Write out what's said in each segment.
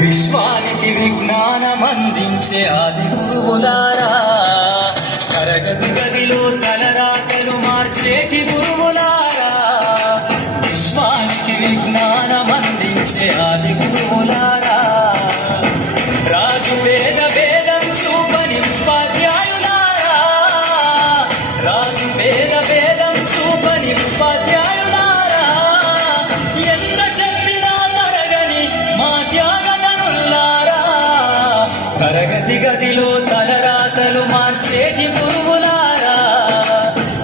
విశ్వానికి విజ్ఞానమందించే ఆది గురువులారా, తరగతి గదిలో తలరాతలు మార్చేటి గురువులారా, విశ్వానికి విజ్ఞానమందించే ఆది గురువులారా, రాజు వేద భేదం చూపని ఉపాధ్యాయులారా, రాజు వేద భేదం చూపని ఉపాధ్యాయులారా, ఎంత చెప్పినా తరగని మా త్యాగతనుల్లారా, తరగతి గదిలో తలరాతలు మార్చేటి గురువులారా,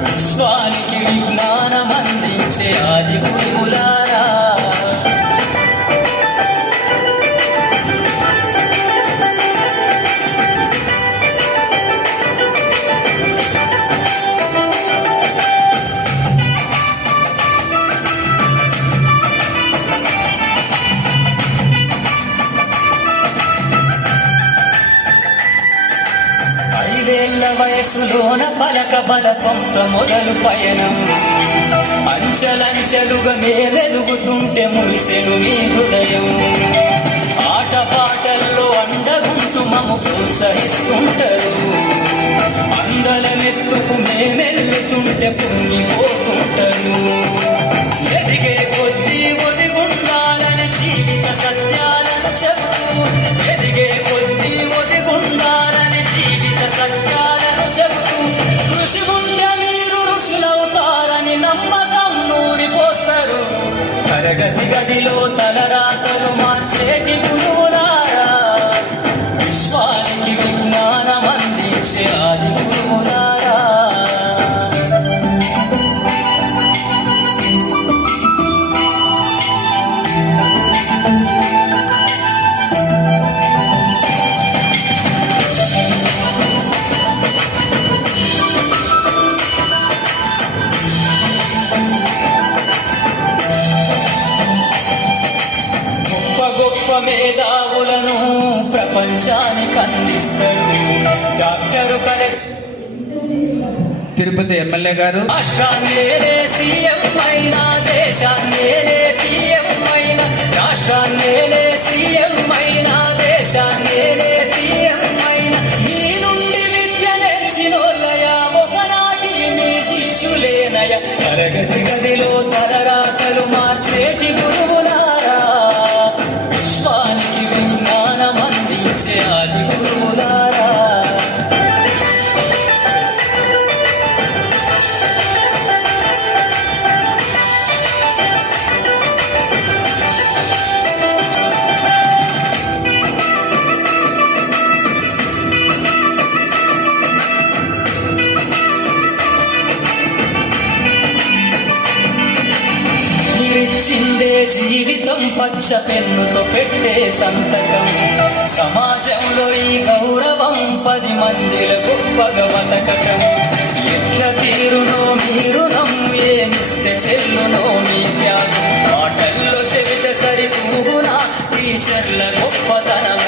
విశ్వానికి విజ్ఞానమందించే ఆది గురువులారా. ఐదేళ్ల వయసులోన పలక బలపంత మొదలు పయనం, అంచెలంచెలుగా మేలెదుగుతుంటే మురిసెను మీ హృదయం, ఆటపాటల్లో అండగుంటూ మము ప్రోత్సహిస్తుంటారు, అందలమెత్తుకు మేమెల్లుతుంటే పొంగిపోతుంటారు, ఎదిగే కొద్దీ ఒదిగుండాలని జీవిత సత్యాలను చెబుతూ, ఎదిగే కొద్దీ ఒదిగుండాలని జీవిత సత్యాలను చెబుతూ, కృషి ఉంటే మీరు ఋషులవుతారని నమ్మకం నూరిపోస్తారు, తరగతి గదిలో తలరాతలు మార్చేటి గురువులారా, విశ్వానికి విజ్ఞానమందించే ఆది గురువులారా. గొప్ప మేధావులను ప్రపంచానికి అందిస్తారు డాక్టరు తిరుపతి ఎమ్మెల్యే గారు. రాష్ట్రాన్నేలే సీఎం అయినా, దేశాన్నేలే పిఎం అయినా, రాష్ట్రాన్నేలే సీఎం అయినా, దేశాన్నేలే పిఎం అయినా, మీ నుండి విద్య నేర్చినోళ్ళయ ఒకనాటి మీ శిష్యులేనయ, తరగతి గదిలో తలరాతలు మార్చేటి గురువులారా, విశ్వానికి విజ్ఞానమందించే ఆది గురువులారా. మీరిచ్చిందే జీవితం పచ్చ పెన్నుతో పెట్టే సంతకం, సమాజంలో ఈ గౌరవం 10 మందిల గొప్పగా బతకటం, ఎట్ల తీరునో మీ రుణం, ఏమిస్తే చెల్లునో మీ త్యాగం, మాటల్లో చెబితే సరితూగునా టీచర్ల గొప్పతనం,